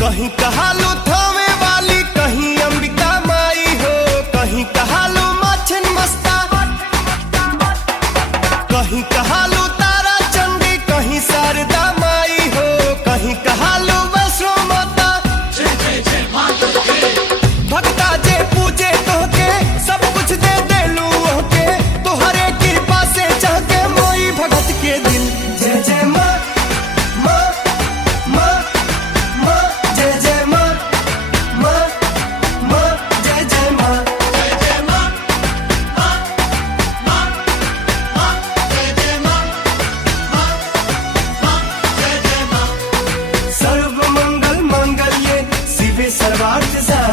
कहीं कहालू थावे वाली, कहीं अंबिका माई हो, कहीं कहालू माछन मस्ता, कहीं कहालू तारा चंडी, कहीं शारदा माई हो, कहीं कहालू वैष्णो माता। भक्ता जे पूजे तोहके सब कुछ दे देलू ओहके, तोहरे कृपा से चहके मोई भगत के दिल। जय जय माँ माँ माँ माँ, जय जय माँ माँ माँ, जय जय माँ। जय जय माँ माँ माँ माँ, जय जय माँ माँ माँ, जय जय माँ। सर्व मंगल मंगल्ये शिवे सर्वार्थ साधिके,